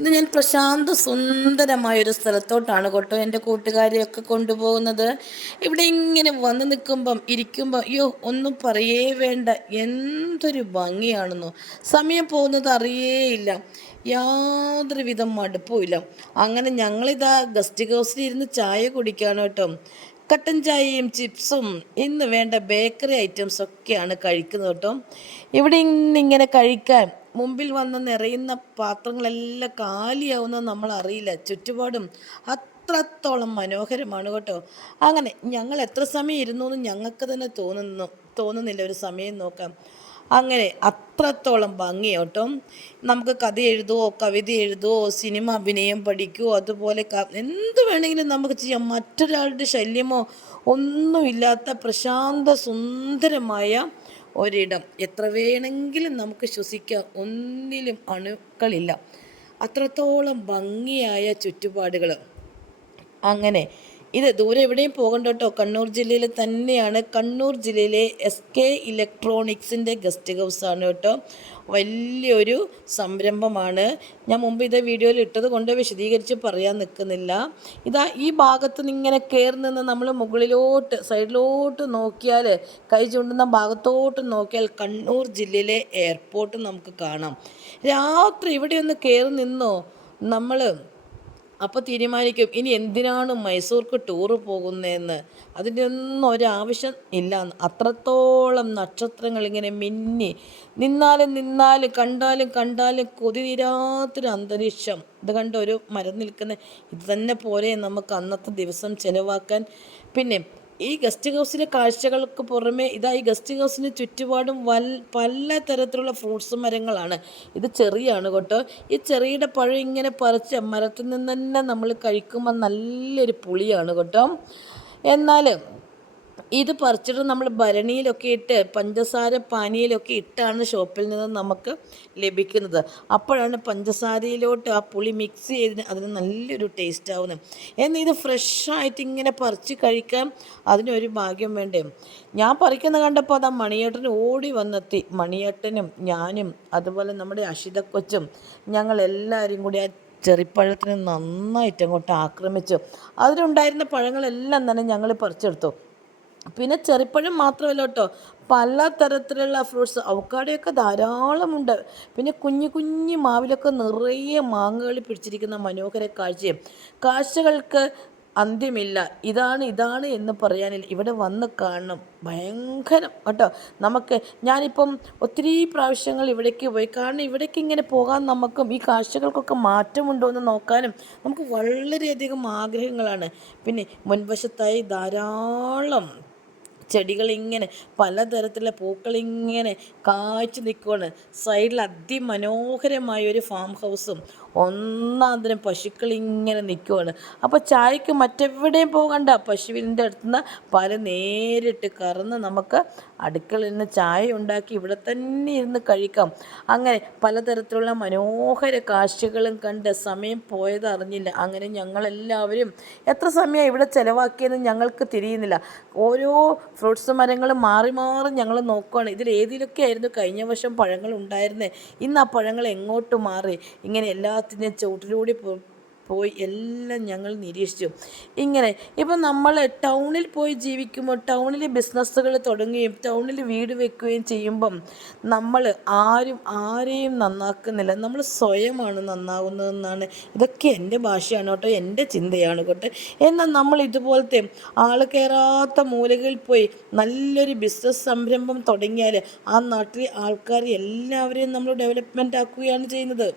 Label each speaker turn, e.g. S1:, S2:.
S1: ഇന്ന് ഞാൻ പ്രശാന്ത സുന്ദരമായ ഒരു സ്ഥലത്തോട്ടാണ് കേട്ടോ എന്റെ കൂട്ടുകാരെയൊക്കെ കൊണ്ടുപോകുന്നത്. ഇവിടെ ഇങ്ങനെ വന്ന് നിൽക്കുമ്പം ഇരിക്കുമ്പം അയ്യോ ഒന്നും പറയേ വേണ്ട. എന്തൊരു ഭംഗിയാണെന്നോ. സമയം പോകുന്നത് അറിയേയില്ല യാതൊരു വിധം മടുപ്പുമില്ല അങ്ങനെ ഞങ്ങളിതാ ഗസ്റ്റ് ഹൗസിൽ ഇരുന്ന് ചായ കുടിക്കുകയാണ് കേട്ടോ. കട്ടൻ ചായയും ചിപ്സും ഇന്ന് വേണ്ട ബേക്കറി ഐറ്റംസ് ഒക്കെയാണ് കഴിക്കുന്നത് കേട്ടോ. ഇവിടെ ഇന്നിങ്ങനെ കഴിക്കാൻ മുമ്പിൽ വന്ന് നിറയുന്ന പാത്രങ്ങളെല്ലാം കാലിയാവുന്ന നമ്മൾ അറിയില്ല ചുറ്റുപാടും അത്രത്തോളം മനോഹരമാണ് കേട്ടോ. അങ്ങനെ ഞങ്ങൾ എത്ര സമയം ഇരുന്നു എന്ന് ഞങ്ങൾക്ക് തന്നെ തോന്നുന്നു തോന്നുന്നില്ല. ഒരു സമയം നോക്കാം. അങ്ങനെ അത്രത്തോളം ഭംഗിയോട്ടോ നമുക്ക് കഥ എഴുതുവോ കവിത എഴുതുവോ സിനിമ അഭിനയം പഠിക്കുവോ അതുപോലെ എന്ത് വേണമെങ്കിലും നമുക്ക് ചെയ്യാം. മറ്റൊരാളുടെ ശല്യമോ ഒന്നുമില്ലാത്ത പ്രശാന്ത സുന്ദരമായ ഒരിടം. എത്ര വേണമെങ്കിലും നമുക്ക് ശ്വസിക്കാം. ഒന്നിലും അണുക്കളില്ല. അത്രത്തോളം ഭംഗിയായ ചുറ്റുപാടുകൾ അങ്ങനെ ഇത് ദൂരെ എവിടെയും പോകണ്ട കേട്ടോ. കണ്ണൂർ ജില്ലയിൽ തന്നെയാണ്. കണ്ണൂർ ജില്ലയിലെ എസ് കെ ഇലക്ട്രോണിക്സിന്റെ ഗസ്റ്റ് ആണ് കേട്ടോ. വലിയൊരു സംരംഭമാണ്. ഞാൻ മുമ്പ് ഇതേ വീഡിയോയിൽ ഇട്ടത് കൊണ്ട് വിശദീകരിച്ച് പറയാൻ നിൽക്കുന്നില്ല. ഇതാ ഈ ഭാഗത്ത് നിന്ന് ഇങ്ങനെ കയറി നിന്ന് നമ്മൾ മുകളിലോട്ട് സൈഡിലോട്ട് നോക്കിയാൽ കൈ ചൂണ്ടുന്ന ഭാഗത്തോട്ട് നോക്കിയാൽ കണ്ണൂർ ജില്ലയിലെ എയർപോർട്ട് നമുക്ക് കാണാം. രാത്രി ഇവിടെ ഒന്ന് കയറി നിന്നോ? നമ്മൾ അപ്പോൾ തീരുമാനിക്കും ഇനി എന്തിനാണ് മൈസൂർക്ക് ടൂറ് പോകുന്നതെന്ന്? അതിന്റെ ഒന്നും ഒരാവശ്യം ഇല്ല അത്രത്തോളം നക്ഷത്രങ്ങൾ ഇങ്ങനെ മിന്നി നിന്നാലും നിന്നാലും കണ്ടാലും കണ്ടാലും കൊതി തീരാത്തൊരു അന്തരീക്ഷം. ഇത് കണ്ട ഒരു മരം നിൽക്കുന്ന ഇത് തന്നെ പോലെ നമുക്ക് അന്നത്തെ ദിവസം ചിലവാക്കാൻ. പിന്നെ ഈ ഗസ്റ്റ് ഹൗസിലെ കാഴ്ചകൾക്ക് പുറമെ ഇതാ ഈ ഗസ്റ്റ് ഹൗസിന് ചുറ്റുപാടും വൽ പല തരത്തിലുള്ള ഫ്രൂട്ട്സ് മരങ്ങളാണ്. ഇത് ചെറിയാണ് കേട്ടോ. ഈ ചെറിയുടെ പഴം ഇങ്ങനെ പറിച്ച് മരത്തിൽ നിന്ന് തന്നെ നമ്മൾ കഴിക്കുമ്പോൾ നല്ലൊരു പുളിയാണ് കേട്ടോ. എന്നാൽ ഇത് പറിച്ചിട്ട് നമ്മൾ ഭരണിയിലൊക്കെ ഇട്ട് പഞ്ചസാര പാനിയിലൊക്കെ ഇട്ടാണ് ഷോപ്പിൽ നിന്ന് നമുക്ക് ലഭിക്കുന്നത്. അപ്പോഴാണ് പഞ്ചസാരയിലോട്ട് ആ പുളി മിക്സ് ചെയ്തിന് അതിന് നല്ലൊരു ടേസ്റ്റ് ആവുന്നത് എന്നാൽ ഇത് ഫ്രഷായിട്ട് ഇങ്ങനെ പറിച്ച് കഴിക്കാൻ അതിനൊരു ഭാഗ്യം വേണ്ടേ? ഞാൻ പറിക്കുന്ന കണ്ടപ്പോൾ അത് ആ മണിയേട്ടൻ ഓടി വന്നെത്തി. മണിയേട്ടനും ഞാനും അതുപോലെ നമ്മുടെ അഷിത കൊച്ചും ഞങ്ങളെല്ലാവരും കൂടി ആ ചെറിപ്പഴത്തിന് നന്നായിട്ട് അങ്ങോട്ട് ആക്രമിച്ചു. അതിലുണ്ടായിരുന്ന പഴങ്ങളെല്ലാം തന്നെ ഞങ്ങൾ പറിച്ചെടുത്തു. പിന്നെ ചെറിപ്പഴം മാത്രമല്ല കേട്ടോ. പല തരത്തിലുള്ള ഫ്രൂട്ട്സ് അവക്കാടയൊക്കെ ധാരാളമുണ്ട്. പിന്നെ കുഞ്ഞു കുഞ്ഞു മാവിലൊക്കെ നിറയെ മാങ്ങകൾ പിടിച്ചിരിക്കുന്ന മനോഹര കാഴ്ചയും. കാഴ്ചകൾക്ക് അന്ത്യമില്ല. ഇതാണ് ഇതാണ് എന്ന് പറയാനില്ല. ഇവിടെ വന്ന് കാണണം. ഭയങ്കരം കേട്ടോ. നമുക്ക് ഞാനിപ്പം ഒത്തിരി പ്രാവശ്യങ്ങൾ ഇവിടേക്ക് പോയി. കാരണം ഇവിടേക്ക് ഇങ്ങനെ പോകാൻ നമുക്കും ഈ കാഴ്ചകൾക്കൊക്കെ മാറ്റമുണ്ടോ എന്ന് നോക്കാനും നമുക്ക് വളരെയധികം ആഗ്രഹങ്ങളാണ്. പിന്നെ മുൻവശത്തായി ധാരാളം ചെടികൾ ഇങ്ങനെ പലതരത്തിലുള്ള പൂക്കൾ ഇങ്ങനെ കായ്ച്ചു നിൽക്കുകയാണ് സൈഡിൽ അതിമനോഹരമായ ഒരു ഫാം ഹൗസും ഒന്നാന്തരം പശുക്കൾ ഇങ്ങനെ നിൽക്കുവാണ് അപ്പോൾ ചായക്ക് മറ്റെവിടെയും പോകണ്ട. പശുവിന്റെ അടുത്ത് നിന്ന് പല നേരിട്ട് കറന്ന് നമുക്ക് അടുക്കളയിൽ നിന്ന് ചായ ഉണ്ടാക്കി ഇവിടെ തന്നെ ഇരുന്ന് കഴിക്കാം. അങ്ങനെ പലതരത്തിലുള്ള മനോഹര കാഴ്ചകളും കണ്ട് സമയം പോയത് അറിഞ്ഞില്ല. അങ്ങനെ ഞങ്ങളെല്ലാവരും എത്ര സമയം ഇവിടെ ചിലവാക്കിയെന്ന് ഞങ്ങൾക്ക് തിരിയുന്നില്ല. ഓരോ ഫ്രൂട്ട്സ് മരങ്ങളും മാറി മാറി ഞങ്ങൾ നോക്കുകയാണ് ഇതിൽ ഏതിലൊക്കെ ആയിരുന്നു കഴിഞ്ഞ വർഷം പഴങ്ങൾ ഉണ്ടായിരുന്നത് ഇന്ന് ആ പഴങ്ങൾ എങ്ങോട്ട് മാറി? ഇങ്ങനെ എല്ലാത്തിന്റെയും ചുവട്ടിലൂടെ പോയി എല്ലാം ഞങ്ങൾ നിരീക്ഷിച്ചു. ഇങ്ങനെ ഇപ്പം നമ്മൾ ടൗണിൽ പോയി ജീവിക്കുമ്പോൾ ടൗണിൽ ബിസിനസ്സുകൾ തുടങ്ങുകയും ടൗണിൽ വീട് വെക്കുകയും ചെയ്യുമ്പം നമ്മൾ ആരും ആരെയും നന്നാക്കുന്നില്ല. നമ്മൾ സ്വയമാണ് നന്നാവുന്നതെന്നാണ് ഇതൊക്കെ എന്റെ ഭാഷയാണ് കേട്ടോ എന്റെ ചിന്തയാണ് കേട്ടോ. എന്നാൽ നമ്മൾ ഇതുപോലത്തെ ആൾ കയറാത്ത മൂലകളിൽ പോയി നല്ലൊരു ബിസിനസ് സംരംഭം തുടങ്ങിയാൽ ആ നാട്ടിലെ ആൾക്കാർ എല്ലാവരെയും നമ്മൾ ഡെവലപ്മെന്റ് ആക്കുകയാണ് ചെയ്യുന്നത്.